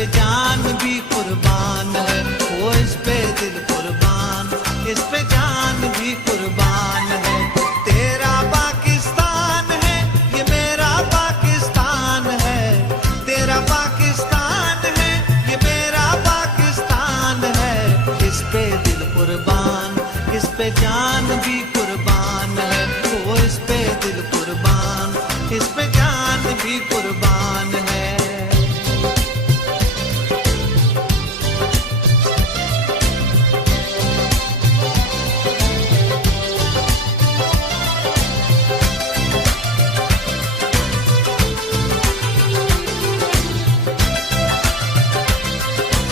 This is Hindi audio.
पे जान भी कुर्बान है, वो इस पे दिल कुर्बान, इस पे जान भी कुर्बान है। तेरा पाकिस्तान है, ये मेरा पाकिस्तान है, तेरा पाकिस्तान है, ये मेरा पाकिस्तान है। इस पे दिल कुर्बान, इस पे जान भी कुर्बान है, वो इस पे दिल कुर्बान, इस पे जान भी कुर्बान है।